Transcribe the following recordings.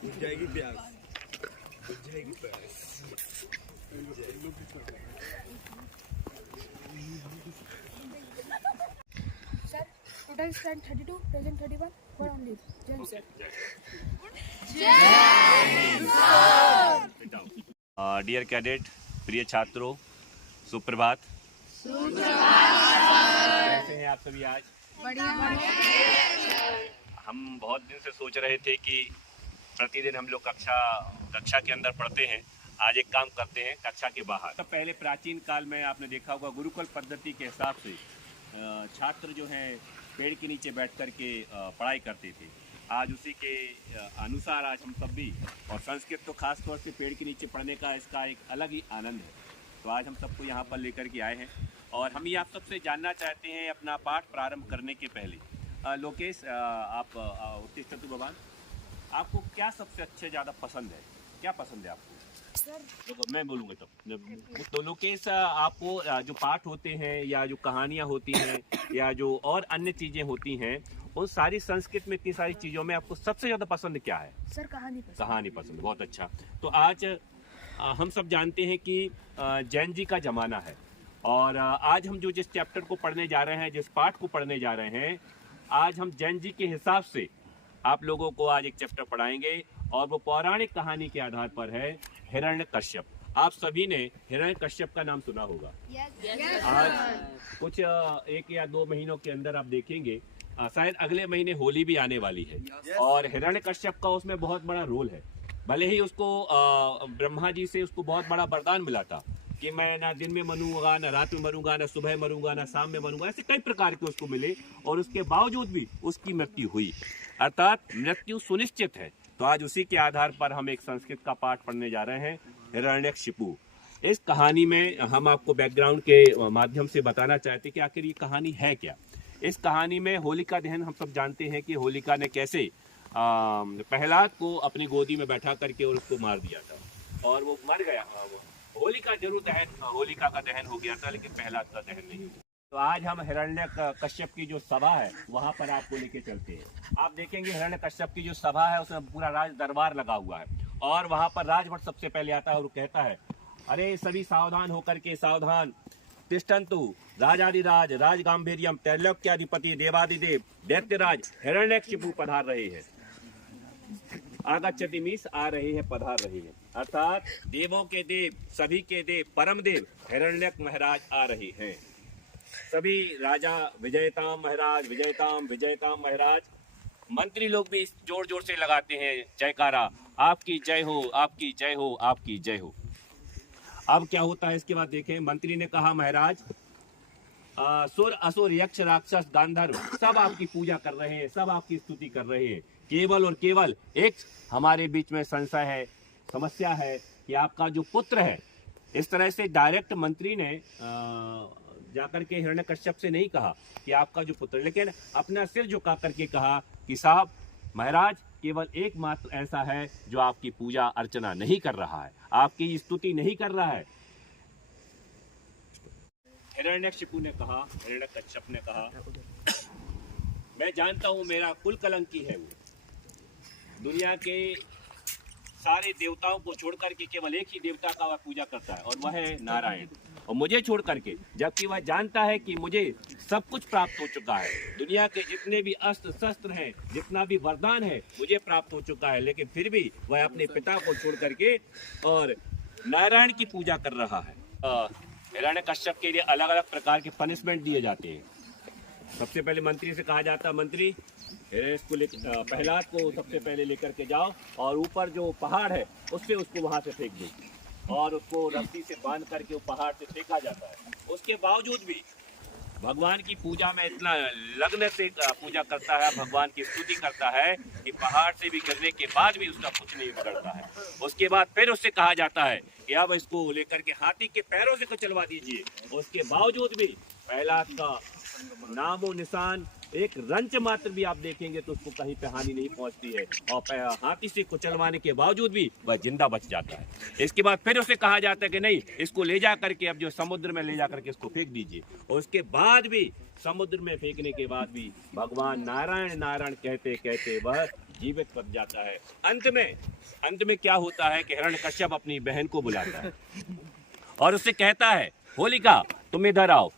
बुझ जाएगी प्यास, बुझ जाएगी प्यास। Sir, total stand 32, present 31, for on leave. Jai sir. Dear cadet, प्रिय छात्रों, सुप्रभात। कैसे हैं आप सभी आज? हम बहुत दिन से सोच रहे थे कि प्रतिदिन हम लोग कक्षा के अंदर पढ़ते हैं, आज एक काम करते हैं कक्षा के बाहर। तो पहले प्राचीन काल में आपने देखा होगा गुरुकुल पद्धति के हिसाब से छात्र जो हैं पेड़ के नीचे बैठ कर के पढ़ाई करते थे। आज उसी के अनुसार आज हम सब भी, और संस्कृत तो खास तौर से पेड़ के नीचे पढ़ने का इसका एक अलग ही आनंद है। तो आज हम सबको यहाँ पर लेकर के आए हैं और हम ये आप सबसे जानना चाहते हैं अपना पाठ प्रारंभ करने के पहले। लोकेश, आप उत्तिष्ठ भगवान, आपको क्या सबसे अच्छे ज़्यादा पसंद है? क्या पसंद है आपको? सर मैं बोलूँगा तब। तो लोकेश, आपको जो पाठ होते हैं या जो कहानियाँ होती हैं या जो और अन्य चीज़ें होती हैं, उन सारी संस्कृत में इतनी सारी चीज़ों में आपको सबसे ज़्यादा पसंद क्या है? सर कहानी पसंद। कहानी पसंद, बहुत अच्छा। तो आज हम सब जानते हैं कि जैन जी का ज़माना है और आज हम जो जिस चैप्टर को पढ़ने जा रहे हैं, जिस पाठ को पढ़ने जा रहे हैं, आज हम जैन जी के हिसाब से आप लोगों को आज एक चैप्टर पढ़ाएंगे और वो पौराणिक कहानी के आधार पर है हिरण्यकश्यप। आप सभी ने हिरण्यकश्यप का नाम सुना होगा। आज कुछ 1 या 2 महीनों के अंदर आप देखेंगे, शायद अगले महीने होली भी आने वाली है और हिरण्यकश्यप का उसमें बहुत बड़ा रोल है। भले ही उसको ब्रह्मा जी से उसको बहुत बड़ा वरदान मिला था कि मैं ना दिन में मरूंगा, ना रात में मरूंगा, ना सुबह मरूंगा, ना शाम में मरूंगा, ऐसे कई प्रकार के उसको मिले और उसके बावजूद भी उसकी मृत्यु हुई, अर्थात मृत्यु सुनिश्चित है। तो आज उसी के आधार पर हम एक संस्कृत का पाठ पढ़ने जा रहे हैं, हिरण्यकशिपु। इस कहानी में हम आपको बैकग्राउंड के माध्यम से बताना चाहते हैं कि आखिर ये कहानी है क्या। इस कहानी में होलिका दहन, हम सब जानते हैं कि होलिका ने कैसे प्रहलाद को अपनी गोदी में बैठा करके और उसको मार दिया था और वो मर गया। होलिका जरूर होलिका का दहन हो गया था, लेकिन प्रहलाद का दहन नहीं हुआ। तो आज हम हिरण्यकश्यप की जो सभा है वहां पर आपको लेके चलते हैं। आप देखेंगे हिरण्यकश्यप की जो सभा है उसमें पूरा राज दरबार लगा हुआ है और वहां पर राजभट सबसे पहले आता है और वो कहता है, अरे सभी सावधान होकर के, सावधान, तिष्ठन्तु राजाधिराज राजगांभीर्यम त्रैलोक्याधिपति देवादिदेव दैत्यराज हिरण्यकशिपु पधार रहे हैं। आगच्छति मीन्स आ रहे हैं, पधार रहे हैं, अर्थात देवों के देव, सभी के देव, परम देव हिरण्यक महाराज आ रहे हैं। सभी राजा विजयताम महाराज, विजयताम विजयताम महाराज। मंत्री लोग भी जोर जोर से लगाते हैं जयकारा, आपकी जय हो, आपकी जय हो, आपकी जय हो। अब क्या होता है इसके बाद देखें। मंत्री ने कहा, महाराज सुर असुर यक्ष राक्षस गांधर्व सब आपकी पूजा कर रहे हैं, सब आपकी स्तुति कर रहे हैं। केवल और केवल एक हमारे बीच में संशय है, समस्या है कि आपका जो पुत्र है। इस तरह से डायरेक्ट मंत्री ने जाकर के हिरण्यकश्यप से नहीं कहा कि आपका जो पुत्र, लेकिन अपना सिर झुका करके कहा कि साहब महाराज, केवल एकमात्र ऐसा है जो आपकी पूजा अर्चना नहीं कर रहा है, आपकी स्तुति नहीं कर रहा है। हिरण्यकशिपु ने कहा, हिरण्यकश्यप ने कहा, मैं जानता हूं मेरा कुल कलंकी है वो, दुनिया के सारे देवताओं को छोड़ करके केवल एक ही देवता का वह पूजा करता है और वह है नारायण, और मुझे छोड़ करके, जबकि वह जानता है कि मुझे सब कुछ प्राप्त हो चुका है, दुनिया के जितने भी अस्त्र शस्त्र हैं, जितना भी वरदान है मुझे प्राप्त हो चुका है, लेकिन फिर भी वह अपने पिता को छोड़ करके और नारायण की पूजा कर रहा है। हिरण्यकश्यप के लिए अलग अलग प्रकार के पनिशमेंट दिए जाते हैं। सबसे पहले मंत्री से कहा जाता है, मंत्री इसको प्रहलाद को सबसे पहले लेकर के जाओ और ऊपर जो पहाड़ है उससे उसको वहां से फेंक दो, और उसको रस्सी से बांध करके वो पहाड़ से फेंका जाता है। उसके बावजूद भी भगवान की पूजा में इतना लग्न से पूजा करता है, भगवान की स्तुति करता है कि पहाड़ से भी गिरने के बाद भी उसका कुछ नहीं बिगड़ता है। उसके बाद फिर उससे कहा जाता है कि अब इसको लेकर के हाथी के पैरों से कुचलवा दीजिए। उसके बावजूद भी प्रहलाद का नामो निशान, एक रंच मात्र भी आप देखेंगे तो उसको कहीं पे हानि नहीं पहुंचती है और हाथी से कुचलवाने के बावजूद भी वह जिंदा बच जाता है। इसके बाद फिर उसे कहा जाता है कि नहीं, इसको ले जा करके अब जो समुद्र में ले जा करके इसको फेंक दीजिए। और उसके बाद भी समुद्र में फेंकने के बाद भी भगवान नारायण नारायण कहते कहते वह जीवित बच जाता है। अंत में क्या होता है कि हिरण्यकश्यप अपनी बहन को बुलाता है और उससे कहता है, होलिका तुम इधर आओ।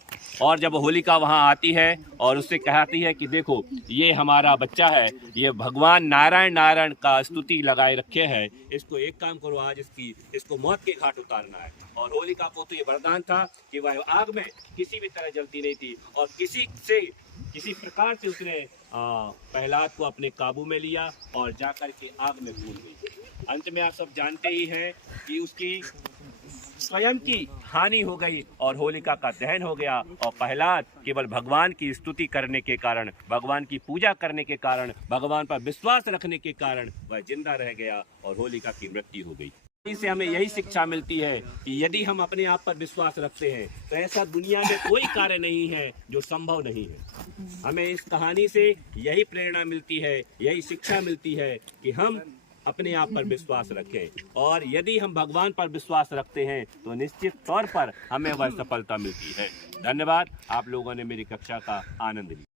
और जब होलिका वहां आती है और उससे कहती है कि देखो ये हमारा बच्चा है, ये भगवान नारायण का स्तुति लगाए रखे है, इसको एक काम करो, आज इसको मौत के घाट उतारना है। और होलिका को तो ये वरदान था कि वह आग में किसी भी तरह जलती नहीं थी और किसी प्रकार से उसने प्रहलाद को अपने काबू में लिया और जाकर के आग में भूल गई। अंत में आप सब जानते ही हैं कि उसकी स्वयं की हानि हो गई और होलिका का दहन हो गया और प्रहलाद केवल भगवान की स्तुति करने के कारण, भगवान की पूजा करने के कारण, भगवान पर विश्वास रखने के कारण वह जिंदा रह गया और होलिका की मृत्यु हो गई। इससे हमें यही शिक्षा मिलती है कि यदि हम अपने आप पर विश्वास रखते हैं तो ऐसा दुनिया में कोई कार्य नहीं है जो संभव नहीं है। हमें इस कहानी से यही प्रेरणा मिलती है, यही शिक्षा मिलती है कि हम अपने आप पर विश्वास रखें और यदि हम भगवान पर विश्वास रखते हैं तो निश्चित तौर पर हमें वह सफलता मिलती है। धन्यवाद, आप लोगों ने मेरी कक्षा का आनंद लिया।